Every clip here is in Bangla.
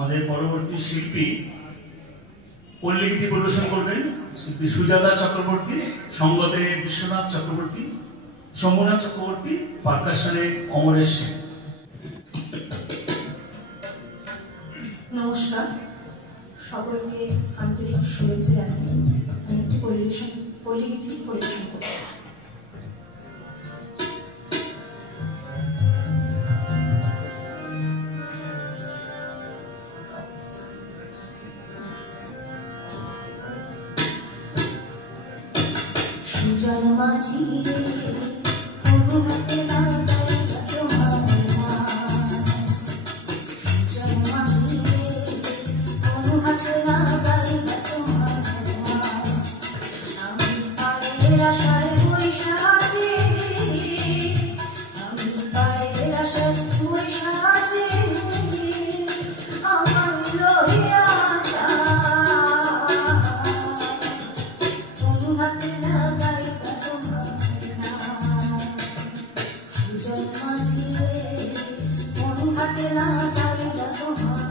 আমাদের পরবর্তী শিল্পী পল্লীগীতি পরিবেশন করবেন শিল্পী সুজাতা চক্রবর্তী, সঙ্গতে বিশ্বনাথ চক্রবর্তী, শম্ভুনাথ চক্রবর্তী, পারকাশনে অমরেশ সেন। নমস্কার, সকলকে আন্তরিক শুভেচ্ছা জানিয়ে আমি একটি পল্লীগীতি পরিবেশন করছি। সুজন মাঝি রে কোনো হাতে না গায়ে যত মালা, সুজন মাঝি রে কোনো হাতে না গায়ে যত মালা, আমি পায়ের আশায় বৈশা আছি, আমি পায়ের আশায় বৈশা আছি, আমার লইয়া কোনো হাতে না গায়ে যত মালা, সুজন মাঝি রে কোনো হাতে না গায়ে যত মালা।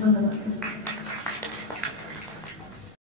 ধন্যবাদ।